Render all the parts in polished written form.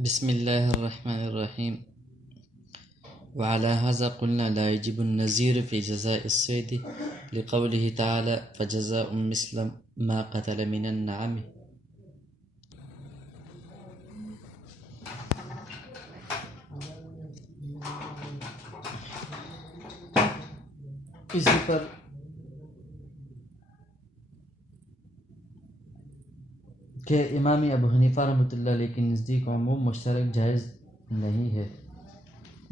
بسم الله الرحمن الرحيم. وعلى هذا قلنا لا يجب النذير في جزاء الصيد لقوله تعالى فجزاء مثل ما قتل من النعم. اسی پر کہ امام ابو حنیفہ رحمۃ اللہ علیہ کے نزدیک عموم مشترک جائز نہیں ہے.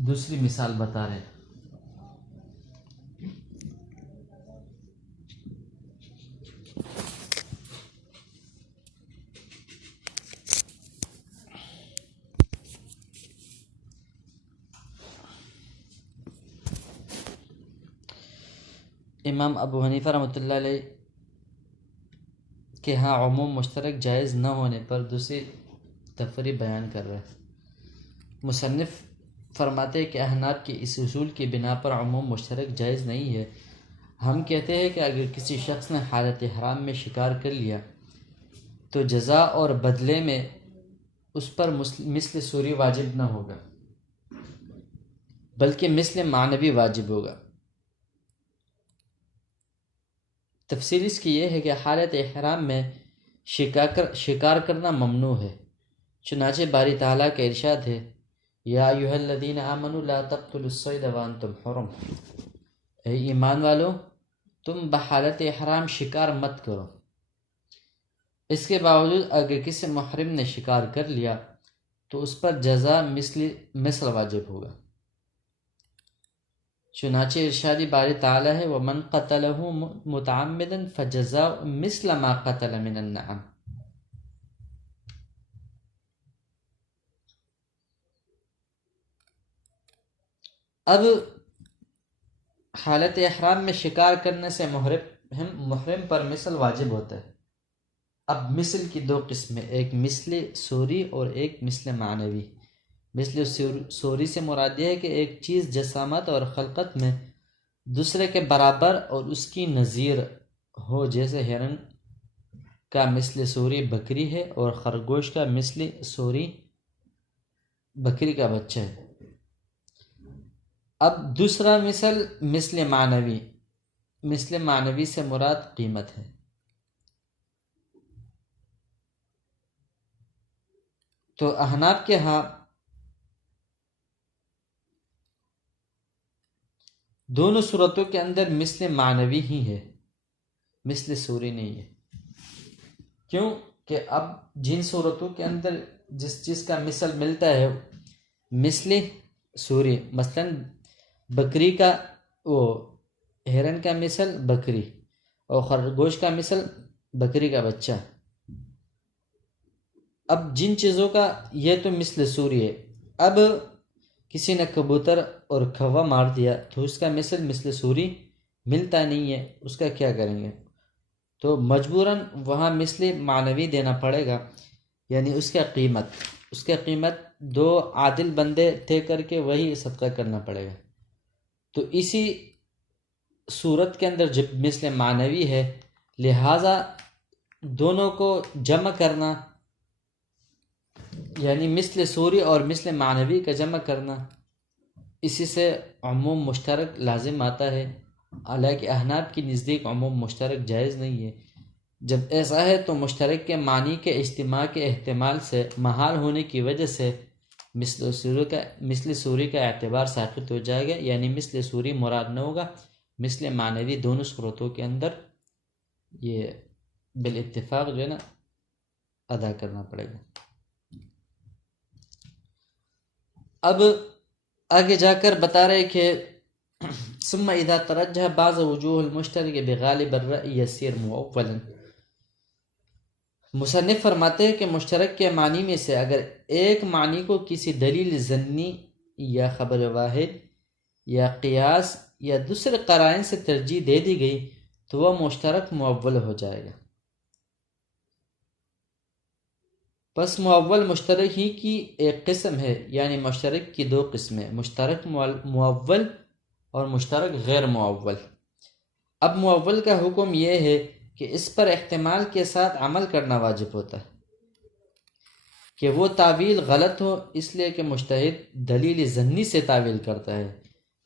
دوسری مثال بتا رہے ہیں. امام ابو حنیفہ رحمۃ اللہ علیہ کہ ہاں عموم مشترک جائز نہ ہونے پر دوسری تفریح بیان کر رہے ہیں. مصنف فرماتے کہ احناف کے اس اصول کی بنا پر عموم مشترک جائز نہیں ہے. ہم کہتے ہیں کہ اگر کسی شخص نے حالت احرام میں شکار کر لیا تو جزا اور بدلے میں اس پر مثل سوری واجب نہ ہوگا بلکہ مثل معنوی واجب ہوگا. تفصیل اس کی یہ ہے کہ حالت احرام میں شکار کرنا ممنوع ہے. چنانچہ باری تعالیٰ کا ارشاد ہے یا ایھا الذین آمنوا لا تقتلوا الصید وانتم حرم، اے ایمان والو تم بحالت احرام شکار مت کرو. اس کے باوجود اگر کسی محرم نے شکار کر لیا تو اس پر جزا مثل واجب ہوگا. چنانچہ ارشادی باری تعالیٰ ہے وَمَنْ قَتَلَهُ مُتَعَمِّدًا فَجَزَاءٌ مِثْلَ مَا قَتَلَ مِنَ النَّعَمِ. اب حالت احرام میں شکار کرنے سے محرم پر مثل واجب ہوتا ہے. اب مثل کی دو قسمیں، ایک مثل سوری اور ایک مثل معنوی. مثل سوری سے مراد یہ ہے کہ ایک چیز جسامت اور خلقت میں دوسرے کے برابر اور اس کی نظیر ہو، جیسے ہرن کا مثل سوری بکری ہے اور خرگوش کا مثل سوری بکری کا بچہ ہے. اب دوسرا مثل معنوی. مثل معنوی سے مراد قیمت ہے. تو احناف کے ہاں دونوں صورتوں کے اندر مثل معنوی ہی ہے، مثل سوری نہیں ہے. کیوں کہ اب جن صورتوں کے اندر جس چیز کا مثل ملتا ہے مثل سوری، مثلا بکری کا ہرن کا مثل بکری اور خرگوش کا مثل بکری کا بچہ. اب جن چیزوں کا یہ تو مثل سوری ہے، اب کسی نے کبوتر اور کوا مار دیا تو اس کا مثل سوری ملتا نہیں ہے، اس کا کیا کریں گے؟ تو مجبوراً وہاں مثل معنوی دینا پڑے گا، یعنی اس کا قیمت دو عادل بندے طے کر کے وہی صدقہ کرنا پڑے گا. تو اسی صورت کے اندر جب مثل معنوی ہے لہٰذا دونوں کو جمع کرنا، یعنی مثل سوری اور مثل معنوی کا جمع کرنا، اسی سے عموم مشترک لازم آتا ہے. حالانکہ احناف کی نزدیک عموم مشترک جائز نہیں ہے. جب ایسا ہے تو مشترک کے معنی کے اجتماع کے احتمال سے محال ہونے کی وجہ سے مثل سوری کا اعتبار ساقط ہو جائے گا، یعنی مثل سوری مراد نہ ہوگا، مثل معنوی دونوں صورتوں کے اندر یہ بالاتفاق جو ہے نا ادا کرنا پڑے گا. اب آگے جا کر بتا رہے کہ ثم اذا ترجح بعض وجوه المشترک بغالب الرأی یسیر مؤولا. مصنف فرماتے ہیں کہ مشترک کے معنی میں سے اگر ایک معنی کو کسی دلیل ظنی یا خبر واحد یا قیاس یا دوسرے قرائن سے ترجیح دے دی گئی تو وہ مشترک مؤول ہو جائے گا. پس مؤول مشترک ہی کی ایک قسم ہے، یعنی مشترک کی دو قسمیں، مشترک مؤول اور مشترک غیر مؤول. اب مؤول کا حکم یہ ہے کہ اس پر احتمال کے ساتھ عمل کرنا واجب ہوتا ہے. کہ وہ تعویل غلط ہو، اس لیے کہ مجتہد دلیل ظنی سے تعویل کرتا ہے،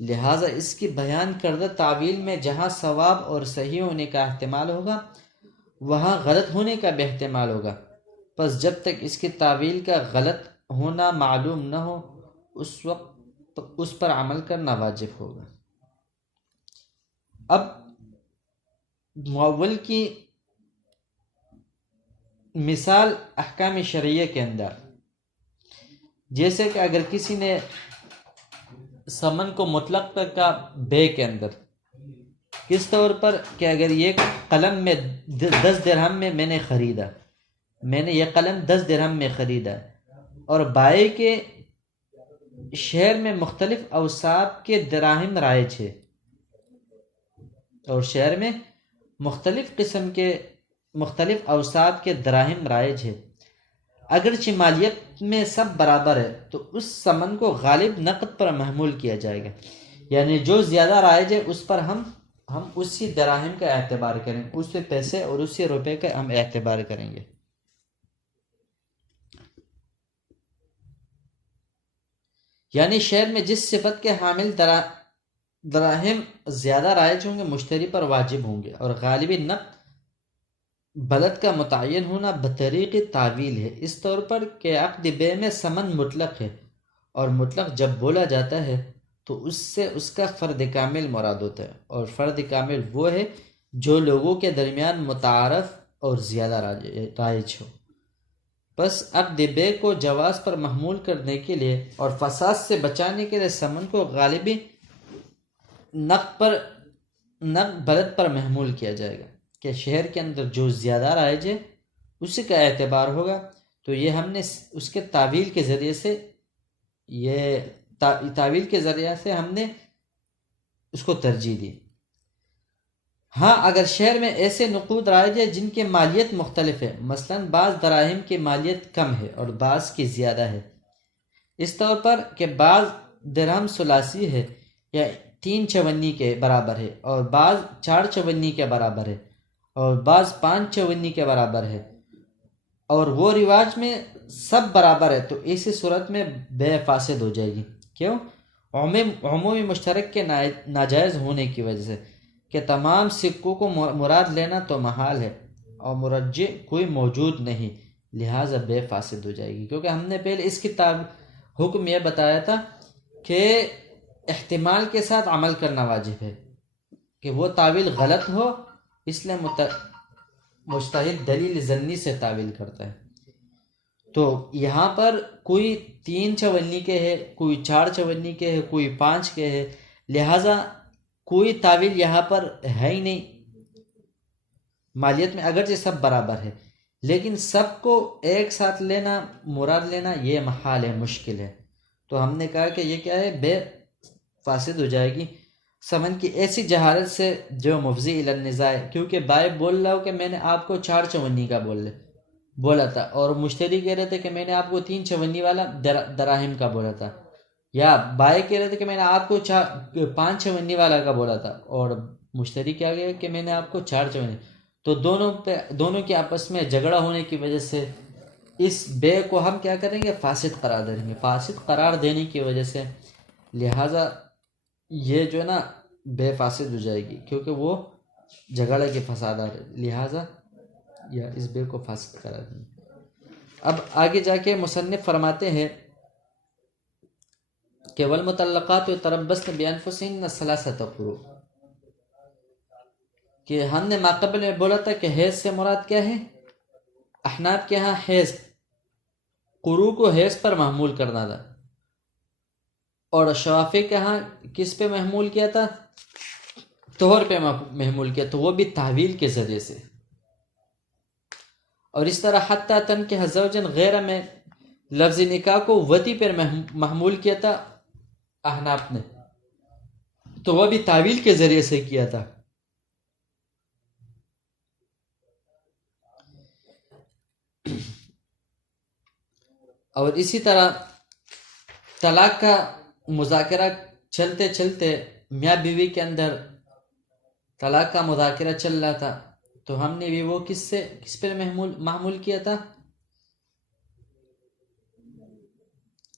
لہٰذا اس کی بیان کردہ تعویل میں جہاں ثواب اور صحیح ہونے کا احتمال ہوگا وہاں غلط ہونے کا بھی احتمال ہوگا، پس جب تک اس کی تعویل کا غلط ہونا معلوم نہ ہو اس وقت اس پر عمل کرنا واجب ہوگا۔ اب معول کی مثال احکام شرعیہ کے اندر، جیسے کہ اگر کسی نے ثمن کو مطلق پر کا بے کے اندر، کس طور پر کہ اگر یہ قلم میں 10 درہم میں نے خریدا، میں نے یہ قلم 10 درہم میں خریدا، اور بائع کے شہر میں مختلف اوصاف کے دراہم رائج ہے، اور شہر میں مختلف قسم کے مختلف اوصاف کے دراہم رائج ہے، اگرچہ مالیت میں سب برابر ہے تو اس ثمن کو غالب نقد پر محمول کیا جائے گا، یعنی جو زیادہ رائج ہے اس پر ہم اسی دراہم کا اعتبار کریں، اسی پیسے اور اسی روپے کا ہم اعتبار کریں گے۔ یعنی شہر میں جس صفت کے حامل دراہم زیادہ رائج ہوں گے مشتری پر واجب ہوں گے، اور غالبی نقد بلد کا متعین ہونا بطریق تعویل ہے، اس طور پر کہ عقد بے میں ثمن مطلق ہے، اور مطلق جب بولا جاتا ہے تو اس سے اس کا فرد کامل مراد ہوتا ہے، اور فرد کامل وہ ہے جو لوگوں کے درمیان متعارف اور زیادہ رائج ہو۔ بس عقد بے کو جواز پر محمول کرنے کے لیے اور فساد سے بچانے کے لیے ثمن کو غالبی نقد بلد پر محمول کیا جائے گا کہ شہر کے اندر جو زیادہ رائج ہے اسی کا اعتبار ہوگا، تو یہ ہم نے اس کے تعویل کے ذریعے سے ہم نے اس کو ترجیح دی۔ ہاں اگر شہر میں ایسے نقود رائج ہے جن کی مالیت مختلف ہے، مثلا بعض دراہم کی مالیت کم ہے اور بعض کی زیادہ ہے، اس طور پر کہ بعض درہم ثلاثی ہے یا 3 چونی کے برابر ہے، اور بعض 4 چونی کے برابر ہے، اور بعض 5 چونی کے برابر ہے، اور وہ رواج میں سب برابر ہے، تو ایسی صورت میں بے فاسد ہو جائے گی۔ کیوں؟ عمومی مشترک کے ناجائز ہونے کی وجہ سے، کہ تمام سکوں کو مراد لینا تو محال ہے اور مرجع کوئی موجود نہیں، لہٰذا بے فاسد ہو جائے گی، کیونکہ ہم نے پہلے اس کتاب حکم یہ بتایا تھا کہ احتمال کے ساتھ عمل کرنا واجب ہے، کہ وہ تعویل غلط ہو اس لیے مجتہد دلیل ظنی سے تعویل کرتا ہے۔ تو یہاں پر کوئی 3 چونی کے ہے، کوئی 4 چونی کے ہے، کوئی 5 کے ہے، لہٰذا کوئی تعویل یہاں پر ہے ہی نہیں۔ مالیت میں اگرچہ سب برابر ہے لیکن سب کو ایک ساتھ لینا، مراد لینا، یہ محال ہے، مشکل ہے، تو ہم نے کہا کہ یہ کیا ہے، بے فاسد ہو جائے گی ثمن کی ایسی جہالت سے جو مفضی الی النزاع ہے، کیونکہ بائع بول رہا ہو کہ میں نے آپ کو 4 چونی کا بولا تھا، اور مشتری کہہ رہے تھے کہ میں نے آپ کو 3 چونی والا دراہم کا بولا تھا، یا بائع کہہ رہے تھے کہ میں نے آپ کو 5 چونی والا کا بولا تھا، اور مشتری کیا گیا کہ میں نے آپ کو 4 چونی، تو دونوں کے آپس میں جھگڑا ہونے کی وجہ سے اس بے کو ہم کیا کریں گے، فاسد قرار دیں گے۔ فاسد قرار دینے کی وجہ سے لہٰذا یہ جو ہے نا بے فاسد ہو جائے گی، کیونکہ وہ جھگڑے کے فسادات ہے، لہٰذا یا اس بے کو فاسد قرار دیں گے۔ اب آگے جا کے مصنف فرماتے ہیں کہ والمطلقات یتربصن بانفسهن ثلاثة قروء، کہ ہم نے ماقبل میں بولا تھا کہ حیض سے مراد کیا ہے، احناف کے ہاں حیض، قروء کو حیض پر محمول کرنا تھا، اور شوافی کے ہاں کس پہ محمول کیا تھا، طہر پہ محمول کیا، تو وہ بھی تحویل کے ذریعے سے۔ اور اس طرح حتی تنکح زوجا غیر میں لفظ نکاح کو وطی پر محمول کیا تھا احناف نے، تو وہ بھی تعویل کے ذریعے سے کیا تھا۔ اور اسی طرح طلاق کا مذاکرہ چلتے چلتے میاں بیوی کے اندر طلاق کا مذاکرہ چل رہا تھا، تو ہم نے بھی وہ کس پر محمول کیا تھا،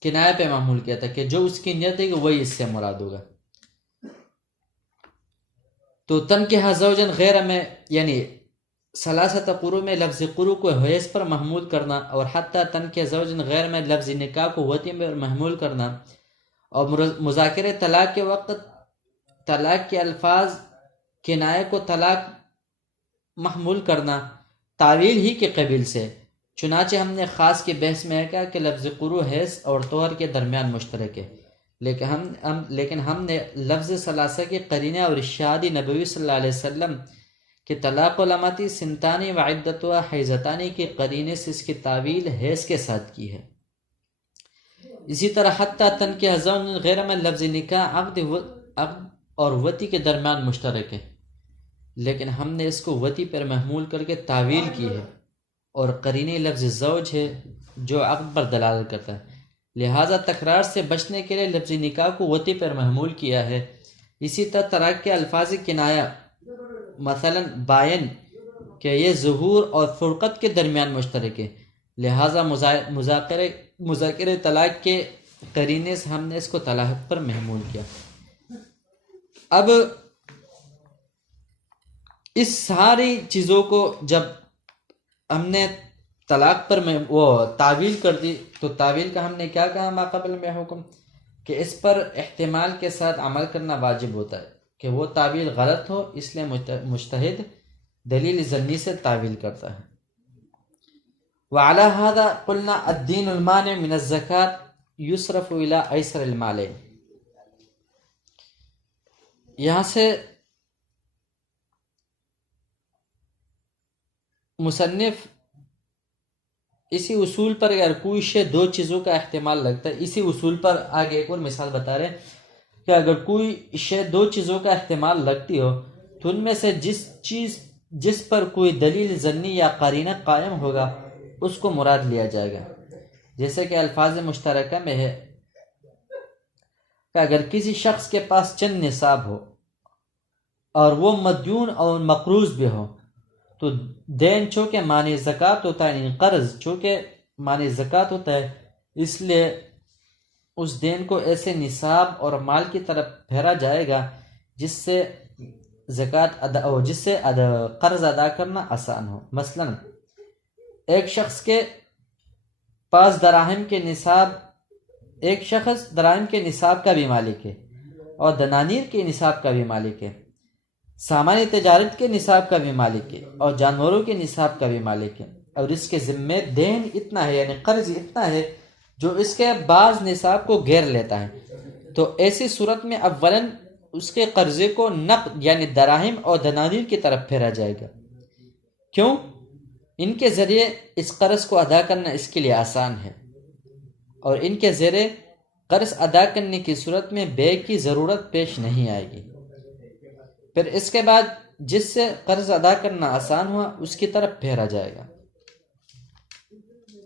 کنایہ پہ معمول کیا تھا کہ جو اس کی نیت ہے کہ وہی اس سے مراد ہوگا. تو تنکحہ زوجن غیر میں یعنی ثلاثت قروء میں لفظ قروء کو حیض پر محمول کرنا، اور حتیٰ تنکحہ زوجن غیر میں لفظ نکاح کو وطی پر محمول کرنا، اور مذاکرہ طلاق کے وقت طلاق کے الفاظ کنایہ کو طلاق محمول کرنا تعویل ہی کے قبیل سے. چنانچہ ہم نے خاص کی بحث میں کہا کہ لفظ قروء حیض اور طہر کے درمیان مشترک ہے، لیکن ہم نے لفظ ثلاثہ کے قرینے اور ارشاد نبوی صلی اللہ علیہ وسلم کہ طلاق الامتی سنتانی و عدتها حیضتانی کے قرینے سے اس کی تعویل حیض کے ساتھ کی ہے. اسی طرح حتیٰ تنکحہ زوج غیر میں لفظ نکاح عقد اور وطی کے درمیان مشترک ہے، لیکن ہم نے اس کو وطی پر محمول کر کے تعویل کی ہے، اور قرینے لفظ زوج ہے جو عقد پر دلالت کرتا ہے، لہذا تکرار سے بچنے کے لیے لفظ نکاح کو وطی پر محمول کیا ہے. اسی طرح طلاق کے الفاظ کنایہ مثلا بائن کہ یہ ظہور اور فرقت کے درمیان مشترک ہے، لہذا مذاکرہ طلاق کے قرینے سے ہم نے اس کو طلاق پر محمول کیا. اب اس ساری چیزوں کو جب ہم نے طلاق پر وہ تعویل کر دی، تو تعویل کا ہم نے کیا کہا ما قبل میں حکم کہ اس پر احتمال کے ساتھ عمل کرنا واجب ہوتا ہے کہ وہ تعویل غلط ہو، اس لیے مجتہد دلیل ظنی سے تعویل کرتا ہے. وعلى هذا قلنا الدین المانع من الزکاة یصرف الى ایسر المالین. یہاں سے مصنف اسی اصول پر اگر کوئی شے دو چیزوں کا احتمال لگتا ہے، اسی اصول پر آگے ایک اور مثال بتا رہے ہیں کہ اگر کوئی شے دو چیزوں کا احتمال لگتی ہو تو ان میں سے جس پر کوئی دلیل ظنی یا قرینہ قائم ہوگا اس کو مراد لیا جائے گا. جیسے کہ الفاظ مشترکہ میں ہے کہ اگر کسی شخص کے پاس چند نصاب ہو اور وہ مدیون اور مقروض بھی ہو، تو دین چونکہ معنی زکوٰۃ ہوتا ہے، یعنی قرض چونکہ معنی زکوٰۃ ہوتا ہے، اس لیے اس دین کو ایسے نصاب اور مال کی طرف پھیرا جائے گا جس سے زکوٰۃ ادا ہو، جس سے قرض ادا کرنا آسان ہو. مثلا ایک شخص دراہم کے نصاب کا بھی مالک ہے اور دنانیر کے نصاب کا بھی مالک ہے، سامان تجارت کے نصاب کا بھی مالک ہے اور جانوروں کے نصاب کا بھی مالک ہے، اور اس کے ذمے دین اتنا ہے یعنی قرض اتنا ہے جو اس کے بعض نصاب کو گھیر لیتا ہے. تو ایسی صورت میں اولاً اس کے قرضے کو نقد یعنی دراہم اور دنانیر کی طرف پھیرا جائے گا. کیوں؟ ان کے ذریعے اس قرض کو ادا کرنا اس کے لیے آسان ہے، اور ان کے ذریعے قرض ادا کرنے کی صورت میں بے کی ضرورت پیش نہیں آئے گی. پھر اس کے بعد جس سے قرض ادا کرنا آسان ہوا اس کی طرف پھیرا جائے گا.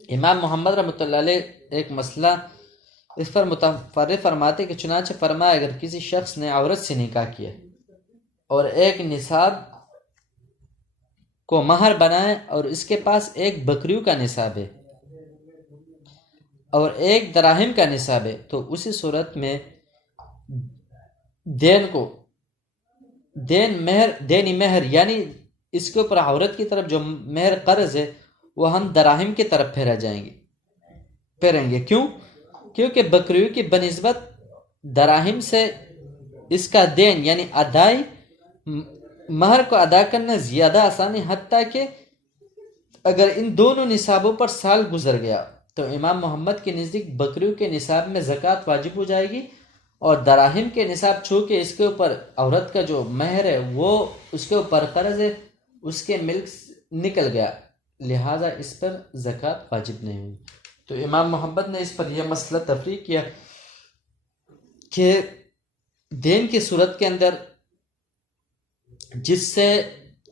امام محمد رحمۃ اللہ علیہ ایک مسئلہ اس پر متفرع فرماتے کہ چنانچہ فرمایا اگر کسی شخص نے عورت سے نکاح کیا اور ایک نصاب کو مہر بنائے اور اس کے پاس ایک بکریوں کا نصاب ہے اور ایک دراہم کا نصاب ہے، تو اسی صورت میں دینی مہر یعنی اس کے اوپر عورت کی طرف جو مہر قرض ہے وہ ہم دراہم کی طرف پھیریں گے. کیوں؟ کیونکہ بکریوں کی بنسبت دراہم سے اس کا دین یعنی ادائی مہر کو ادا کرنا زیادہ آسان ہے، حتیٰ کہ اگر ان دونوں نصابوں پر سال گزر گیا تو امام محمد کے نزدیک بکریوں کے نصاب میں زکوٰۃ واجب ہو جائے گی، اور دراہم کے نصاب چونکہ اس کے اوپر عورت کا جو مہر ہے وہ اس کے اوپر قرض ہے، اس کے ملک نکل گیا، لہٰذا اس پر زکوٰۃ واجب نہیں ہوئی. تو امام محمد نے اس پر یہ مسئلہ تفریق کیا کہ دین کی صورت کے اندر جس سے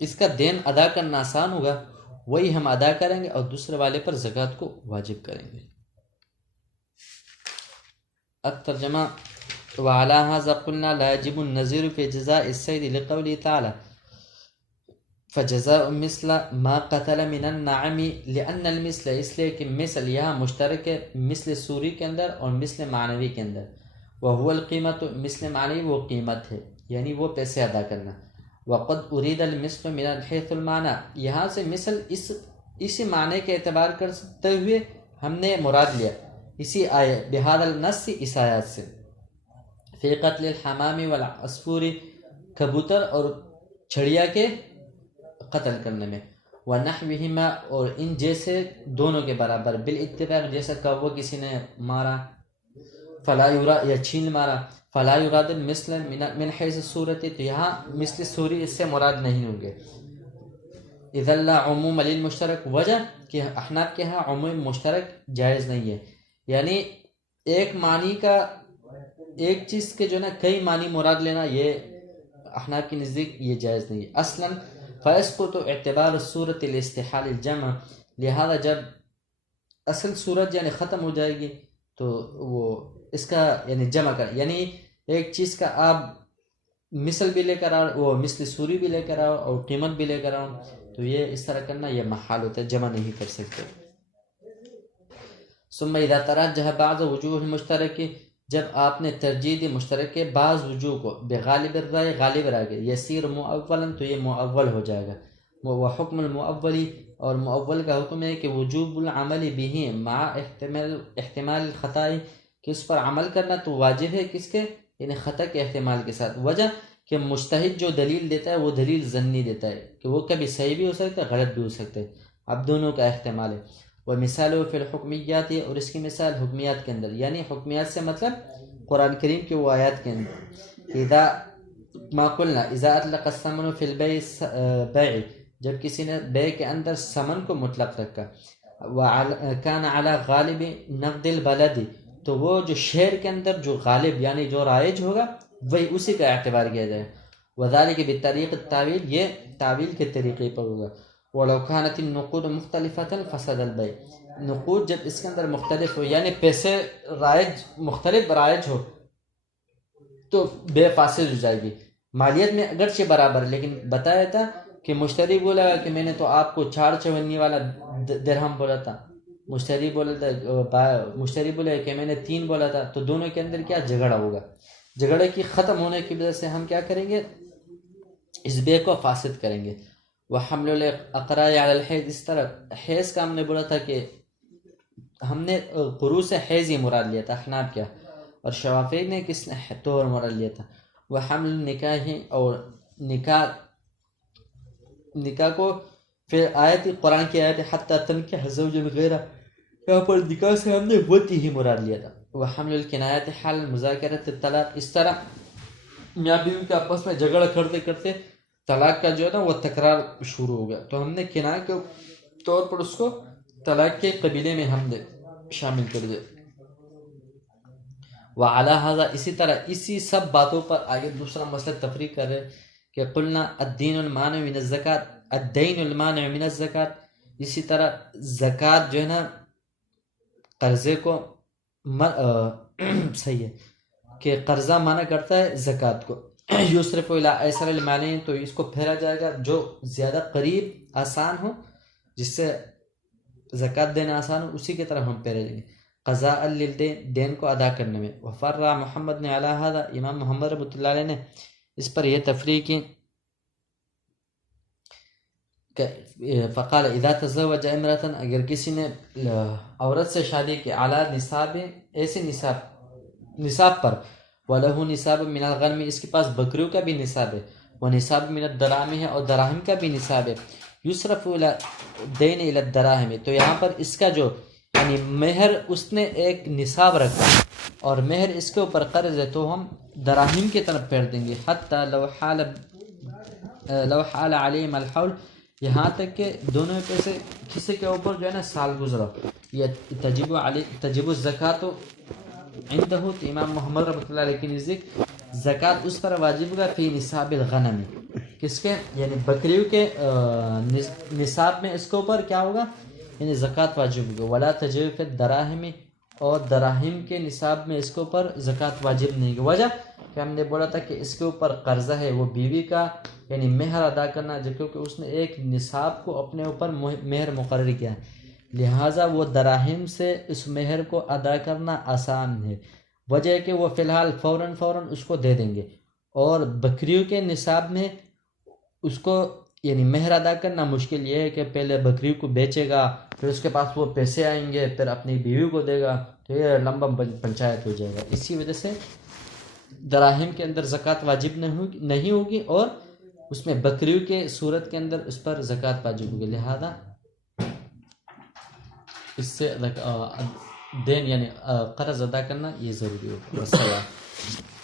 اس کا دین ادا کرنا آسان ہوگا وہی ہم ادا کریں گے اور دوسرے والے پر زکوٰۃ کو واجب کریں گے. الترجمہ وعلى هذا قلنا لا يجب النظير في جزاء السيد لقوله تعالى فجزاء مثل ما قتل من النعم لأن المثل، اس لیے کہ مثل یہاں مشترک ہے مثل سوری کے اندر اور مثل معنوی کے اندر. وهو القیمت، مثل معنوی وہ قیمت ہے یعنی وہ پیسے ادا کرنا. وقد اريد المثل من حيث المعنى، یہاں سے مثل اسی معنی کے اعتبار کرتے ہوئے ہم نے مراد لیا اسی آیت بہذا النص، اس آیات سے. فی قتل الحمام والعصفور، کبوتر اور چھڑیا کے قتل کرنے میں. ونحوہما، اور ان جیسے دونوں کے برابر. بالاتفاق، جیسا کوا کسی نے مارا، فلا یرا یا چھین مارا، فلا یراد مثل من حیث صورت، تو یہاں مثل سوری اس سے مراد نہیں ہوں گے. اذا لا عموم للمشترک، وجہ کہ احناف کے ہاں عموم مشترک جائز نہیں ہے، یعنی ایک معنی کا ایک چیز کے جو نا کئی معنی مراد لینا، یہ احناف کے نزدیک یہ جائز نہیں ہے. اصلا فیسقط اعتبار صورت الاستحال الجمع، لہذا جب اصل صورت یعنی ختم ہو جائے گی تو وہ اس کا یعنی جمع کر، یعنی ایک چیز کا آپ مثل بھی لے کر آؤ، وہ مثل سوری بھی لے کر آؤ اور قیمت بھی لے کر آؤ، تو یہ اس طرح کرنا یہ محال ہوتا ہے، جمع نہیں کر سکتے. ثم اذا ترجح بعض وجوہ المشترک، جب آپ نے ترجیح دی مشترک کے بعض وجوہ کو بغالب الرائے، غالب رائے گئے، یسیر مؤولا، تو یہ مؤول ہو جائے گا. وہ حکم المؤولی، اور مؤول کا حکم ہے کہ وجوب العمل به مع احتمال الخطا، کہ اس پر عمل کرنا تو واجب ہے کس کے، یعنی خطا کے احتمال کے ساتھ. وجہ کہ مجتہد جو دلیل دیتا ہے وہ دلیل ظنی دیتا ہے کہ وہ کبھی صحیح بھی ہو سکتا ہے غلط بھی ہو سکتا ہے، اب دونوں کا احتمال ہے. ومثال فی الحکمیات، اور اس کی مثال حکمیات کے اندر، یعنی حکمیات سے مطلب قرآن کریم کے وہ آیات کے اندر. اذا ما قلنا اذا اطلق الثمن فی البیع، جب کسی نے بیع کے اندر ثمن کو مطلق رکھا. وکان علی غالب نقد البلد، تو وہ جو شہر کے اندر جو غالب یعنی جو رائج ہوگا وہی اسی کا اعتبار کیا جائے. وذلك بطریق التاویل، یہ تعویل کے طریقے پر ہوگا. وَلَوْ كَانَتِ النُّقُودُ مُخْتَلِفَةً فَسَدَ الْبَيْعُ، نقود جب اس کے اندر مختلف ہو یعنی پیسے رائج مختلف رائج ہو تو بے فاسد ہو جائے گی. مالیت میں اگرچہ برابر، لیکن بتایا تھا کہ مشتری بولا کہ میں نے تو آپ کو 4 چونی والا درہم بولا تھا، مشتری بولے کہ میں نے 3 بولا تھا، تو دونوں کے اندر کیا جھگڑا ہوگا. جھگڑے کی ختم ہونے کی وجہ سے ہم کیا کریں گے، اس بے کو فاسد کریں گے. وحمل الاقراء علی الحیض، اس طرح حیض کا ہم نے بولا تھا کہ ہم نے قروء سے حیض ہی مراد لیا تھا احناف کیا، اور شوافی نے کس نے طور مراد لیا تھا. وحمل النکاح، اور نکاح کو پھر آیت قرآن کی آیت حتی تنکح زوجا غیرہ، یہاں پر نکاح سے ہم نے وطی ہی مراد لیا تھا. وحمل الکنایات حال مذاکرت الطلاق، اس طرح میاں بیوی کے آپس میں جھگڑا کرتے کرتے طلاق کا جو ہے نا وہ تکرار شروع ہو گیا، تو ہم نے کنایہ کے طور پر اس کو طلاق کے قبیلے میں ہم نے شامل کر دیا. وعلی ھذا، اسی طرح اسی سب باتوں پر آگے دوسرا مسئلہ تفریق کر رہے کہ قلنا الدین المانع من الزکوٰۃ، الدین المانع من الزکوٰۃ، اسی طرح زکوٰۃ جو ہے نا قرضے کو صحیح ہے کہ قرضہ منع کرتا ہے زکوٰۃ کو. یصرف الی ایسر المانعین، تو اس کو پھیرا جائے گا جو زیادہ قریب آسان ہو، جس سے زکوٰۃ دینا آسان ہو اسی کی طرح ہم پھیرے جائیں گے. قضاء للدین، دین کو ادا کرنے میں. وفرع محمد نے علی ھذا، امام محمد رحمۃ اللہ علیہ نے اس پر یہ تفریق کی. فقال اذا تزوج امرأة، اگر کسی نے عورت سے شادی کی، اعلیٰ نصاب، ایسے نصاب پر، وَلَهُ نصاب من الغنم، اس کے پاس بکریوں کا بھی نصاب ہے، ونصاب من الدراہم ہے، اور دراہم کا بھی نصاب ہے. یصرف دین الی الدراہم، تو یہاں پر اس کا جو یعنی مہر اس نے ایک نصاب رکھا اور مہر اس کے اوپر قرض ہے، تو ہم دراہم کی طرف پھیر دیں گے. حتی لو حال علیہم الحول، یہاں تک کہ دونوں پیسے کسی کے اوپر جو ہے نا سال گزرا. یہ تجب الزکوٰۃ عندہ، تو امام محمد رحمۃ اللہ علیہ کے نزدیک زکوٰۃ اس پر واجب ہوگا فی نصاب الغنم، کس کے یعنی بکریوں کے نصاب میں اس کے اوپر کیا ہوگا یعنی زکوٰۃ واجب ہوگا. ولا تجب فی الدراہم، اور دراہم کے نصاب میں اس کے اوپر زکوٰۃ واجب نہیں ہے. وجہ کہ ہم نے بولا تھا کہ اس کے اوپر قرضہ ہے وہ بیوی کا، یعنی مہر ادا کرنا، کیونکہ اس نے ایک نصاب کو اپنے اوپر مہر مقرر کیا ہے، لہٰذا وہ دراہم سے اس مہر کو ادا کرنا آسان ہے. وجہ ہے کہ وہ فی الحال فوراً اس کو دے دیں گے، اور بکریوں کے نصاب میں اس کو یعنی مہر ادا کرنا مشکل. یہ ہے کہ پہلے بکری کو بیچے گا، پھر اس کے پاس وہ پیسے آئیں گے، پھر اپنی بیوی کو دے گا، تو یہ لمبا پنچایت ہو جائے گا. اسی وجہ سے دراہم کے اندر زکوٰۃ واجب نہیں ہوگی، اور اس میں بکریوں کے صورت کے اندر اس پر زکوٰۃ واجب ہوگی. لہذا اس سے دین یعنی قرض ادا کرنا یہ ضروری ہوگا. والسلام.